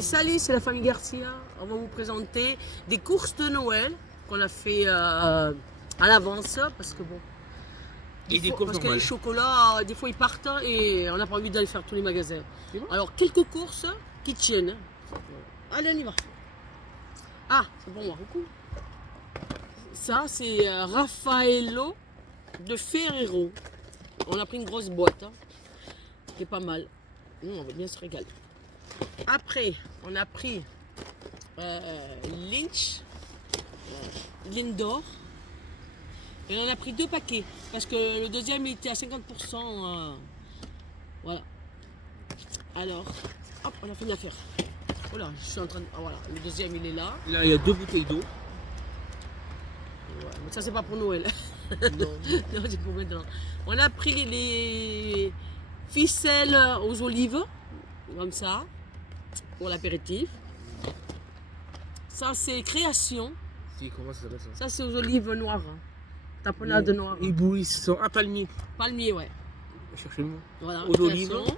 salut, c'est la famille Garcia. On va vous présenter des courses de Noël qu'on a fait à l'avance parce que bon. Parce que les chocolats, des fois ils partent et on n'a pas envie d'aller faire tous les magasins. Alors quelques courses qui tiennent. Allez, on y va. Ah, c'est pour moi, beaucoup. Ça, c'est Raffaello de Ferrero. On a pris une grosse boîte, hein, qui est pas mal. On va bien se régaler. Après, on a pris Lynch, Lindor. Et on en a pris 2 paquets parce que le deuxième il était à 50%. Voilà. Alors, hop, on a fait une affaire. Voilà, je suis en train de. Ah, voilà, le deuxième il est là. Là, il y a 2 bouteilles d'eau. Ouais, mais ça, c'est pas pour Noël. Non. Non, c'est pour maintenant. On a pris les ficelles aux olives, comme ça, pour l'apéritif. Ça, c'est création. Si, comment ça s'appelle ça? Ça, c'est aux olives noires. Tapenade noire. Éblouissant. Ah, palmier. Palmier, ouais. Cherchez le mot. Voilà, Aux olives. création.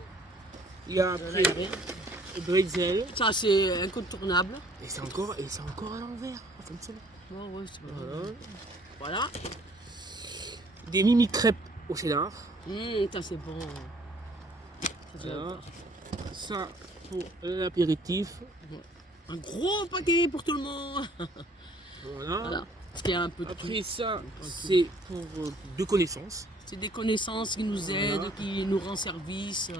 Il y a après bretzel. Ça, c'est incontournable. Et c'est encore à l'envers. Comme ça. Ouais, ouais, c'est pas Voilà. Voilà. Des mini crêpes au cheddar. Ça, c'est bon. Voilà. Ça pour l'apéritif. Un gros paquet pour tout le monde. Voilà. Voilà. Parce qu'il y a un peu de tout. Après ça, c'est pour 2 connaissances. C'est des connaissances qui nous aident, Voilà. qui nous rendent service.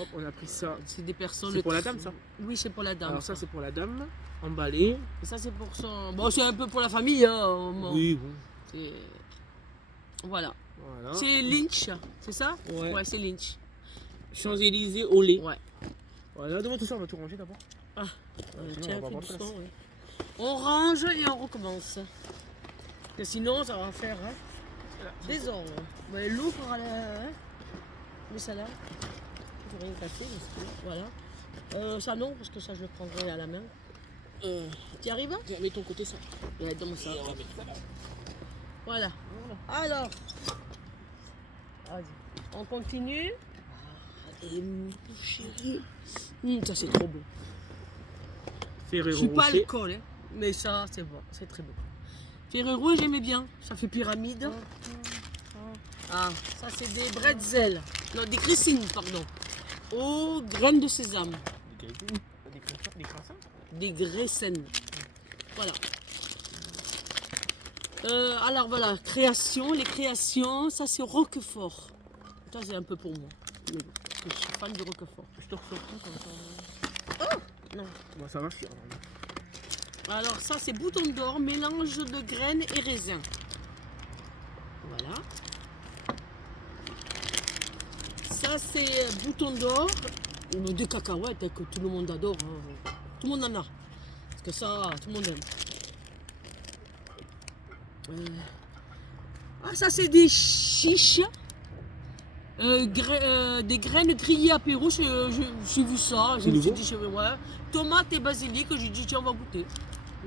Hop, on a pris ça. C'est des personnes. C'est pour la dame, ça? Oui, c'est pour la dame. Alors ça, c'est pour la dame. Emballé. Et ça, c'est pour son. Bon, c'est un peu pour la famille. Hein, Oui, bon. C'est- Voilà. Voilà. C'est Lynch, c'est ça? Ouais. Ouais, c'est Lynch. Champs-Élysées au lait. Ouais. Voilà, devant tout ça, on va tout ranger d'abord. Ah, Sinon, tiens, on va fais avoir doucement, place. ouais. On range et on recommence. Parce que sinon, ça va faire désordre. Ouais, l'ouvre à la. Hein, mais ça là. Je vais rien casser. Parce que, voilà. Ça non, parce que ça, je le prendrai à la main. Tu y arrives? Hein? Mets ton côté ça. Ouais, donne-moi ça. Et on va mettre ça là. Voilà. Alors. Vas-y. On continue. Et chérie. Ça, c'est trop beau. Ferrero Je suis pas Rocher. alcool, hein, mais ça, c'est bon, c'est très bon. Ferrero, j'aimais bien. Ça fait pyramide. Ah, ça, c'est des bretzels. Non, des grissines, pardon. Aux graines de sésame. Des croissants. Des graissines. Voilà. Alors, voilà, création. Les créations, ça, c'est Roquefort. Ça, c'est un peu pour moi. Mais bon, parce que je suis fan de Roquefort. Je te ressors tout comme ça. Non. Bon, ça va fier. Alors ça c'est bouton d'or, mélange de graines et raisins. Voilà. Ça c'est bouton d'or, de cacahuètes que tout le monde adore. Hein. Tout le monde en a. Parce que ça, tout le monde aime. Ah ça c'est des chiches. Des graines grillées apéro, j'ai vu ça, je me suis dit, ouais, tomate et basilic, j'ai dit, tiens, on va goûter.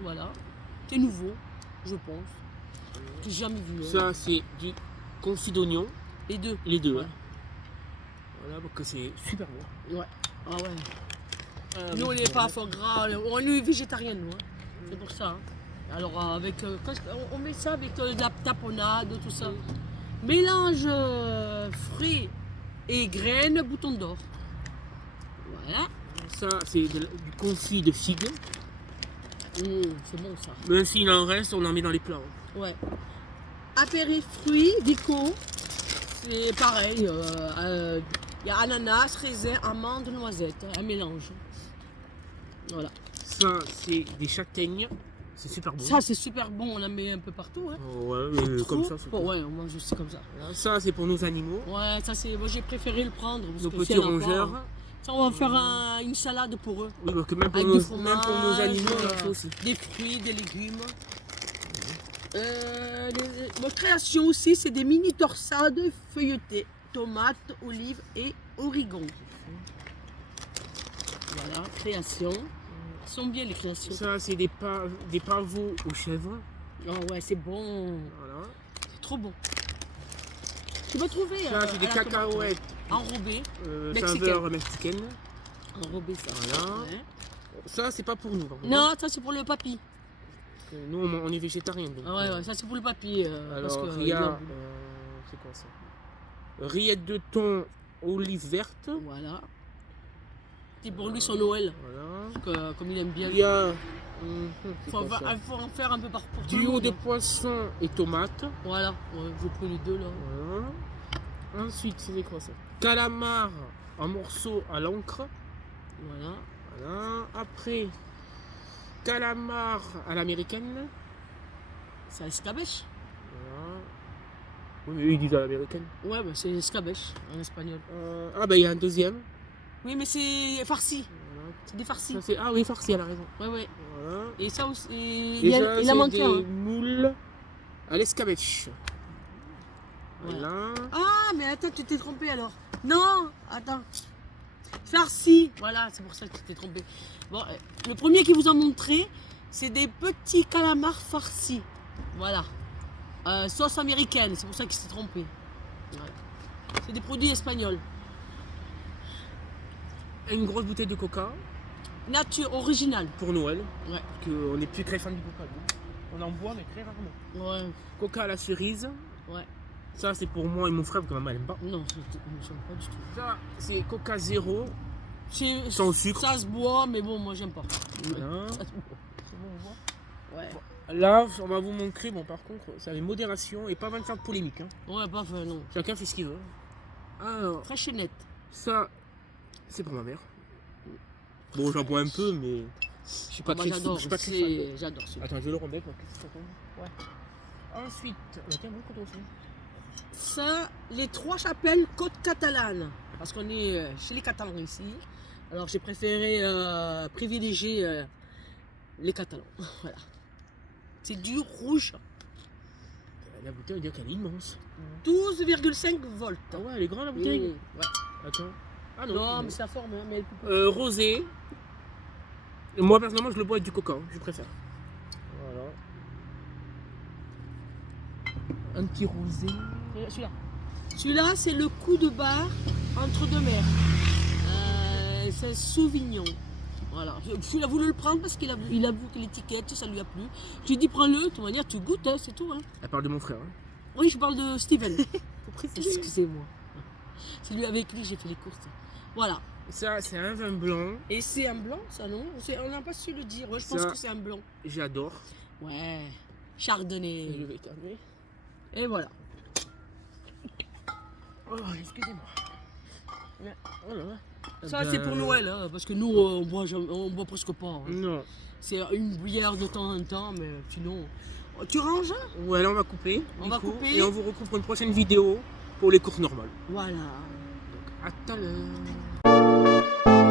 Voilà, c'est nouveau, je pense. J'ai jamais vu. Ça, c'est du confit d'oignon. Les deux. Les deux, Ouais. hein. Voilà, donc c'est super bon. Ouais. Ah ouais. Nous, on n'est pas foie gras, on est végétarien, nous. Hein. C'est pour ça. Hein. Alors, avec, on met ça avec de la tapenade, tout ça. Mélange fruits et graines, bouton d'or. Voilà. Ça, c'est du confit de figue. C'est bon ça. Même s'il en reste, on en met dans les plats. Hein. Ouais. Apéri fruits, dico. C'est pareil. Il y a ananas, raisin, amande, noisette. Un mélange. Voilà. Ça, c'est des châtaignes. C'est super bon. Ça, c'est super bon. On en met un peu partout. Hein. Oh, ouais, C'est comme trop- ça. C'est Bon, ouais, moi je sais comme ça. Voilà. Ça, c'est pour nos animaux. Ouais, ça c'est. Moi j'ai préféré le prendre. Parce Nos que petits si elle en a pas, rongeurs. ça, on va faire une salade pour eux. Oui, parce que même pour, Avec nos, du fromage, même pour nos animaux, on en fait aussi. des fruits, des légumes. Mon création aussi, c'est des mini torsades feuilletées, tomates, olives et origan. Voilà, création. Ils sont bien les créations. Ça, c'est des pavots aux chèvres. Oh ouais, c'est bon. Voilà. C'est trop bon. Tu peux trouver Ça, c'est des à la tomate, cacahuètes enrobées. saveur mexicaine. Enrobées ça. Voilà. Ouais. Ça, c'est pas pour nous. Par contre. Non, ça c'est pour le papy. Parce que nous, on est végétarien. Donc, Ah ouais, ça c'est pour le papy. Parce alors, que, il y a. C'est quoi ça? Rillettes de thon, olive verte. Voilà. C'est pour lui son Noël. Voilà. Comme il aime bien. Il y a. Il faut en faire un peu pour tout le duo monde. de poisson et tomates. Voilà, ouais, j'ai pris les deux là. Voilà. Ensuite, c'est quoi ça? Calamar en morceaux à l'encre. Voilà. Voilà. Après, calamar à l'américaine. C'est escabeche. Voilà. Oui, mais eux, ils disent à l'américaine. Ouais, bah c'est escabeche en espagnol. Ah, bah il y a un deuxième. Oui, mais c'est farci. Voilà. C'est des farcis. Ça, ah oui, farci, elle a raison. Ouais, ouais. Voilà. Et ça aussi, Et ça, il a manqué des un. moules à l'escabeche. Voilà. Voilà. Ah, mais attends, tu t'es trompé alors. Non, attends. Farci. Voilà, c'est pour ça que tu t'es trompé. Bon, le premier qui vous a montré, c'est des petits calamars farcis. Voilà. Sauce américaine, c'est pour ça qu'il s'est trompé. Voilà. C'est des produits espagnols. Une grosse bouteille de coca Nature, originale. pour Noël. Ouais. Parce qu'on n'est plus très fan du coca. Nous. On en boit, mais très rarement. Ouais. Coca à la cerise. Ouais. Ça, c'est pour moi et mon frère, parce que maman, elle aime pas. Non, j'aime pas du tout. Ça, c'est coca zéro, C'est- sans sucre. Ça se boit, mais bon, moi j'aime pas. Voilà. Ça se boit. C'est bon, on voit. Ouais. Là, on va vous montrer, bon, par contre, c'est avec modération et pas 25 polémiques. Hein. Ouais, pas fait, non. Chacun fait ce qu'il veut. Alors, Fraîche et nette. ça, c'est pour ma mère. Bon, j'en bois un peu, mais je suis pas Moi très j'adore, je suis pas très fan. j'adore celui-là. Attends, je vais le remettre. Qu'est-ce que ça tombe? Ouais. Ensuite, tiens, bon, quand on fait. Ça, les trois chapelles côte catalane. Parce qu'on est chez les Catalans ici. Alors j'ai préféré privilégier les Catalans. Voilà. C'est du rouge. La bouteille, on dirait qu'elle est immense. 12,5 volts. Ah ouais, elle est grande la bouteille. Ouais. Attends. Ah Non, mais c'est la forme, hein, mais elle peut pas. Rosé. Moi, personnellement, je le bois avec du coca. Hein, je préfère. Voilà. Un petit rosé. Celui-là. Celui-là, c'est le coup de barre entre deux mers. C'est Sauvignon. Voilà. Il a voulu le prendre parce qu'il a vu que l'étiquette, ça lui a plu. Je lui ai dit, prends-le, de toute manière, tu goûtes, hein, c'est tout. Hein. Elle parle de mon frère. Hein. Oui, je parle de Steven. Faut préciser. Excusez-moi. C'est lui avec lui, j'ai fait les courses. Voilà. Ça, c'est un vin blanc. Et c'est un blanc, ça, non? On n'a pas su le dire. Ouais, je Ça, pense que c'est un blanc. J'adore. Ouais. Chardonnay. Je vais éternuer. Et voilà. Oh, excusez-moi. Oh là là. Ça, c'est pour Noël, hein, parce que nous, on boit presque pas. Hein. Non. C'est une bière de temps en temps, mais sinon. Tu ranges? Ouais, là, on va couper. On va couper. Et on vous retrouve pour une prochaine vidéo pour les courses normales. Voilà. À tout à l'heure.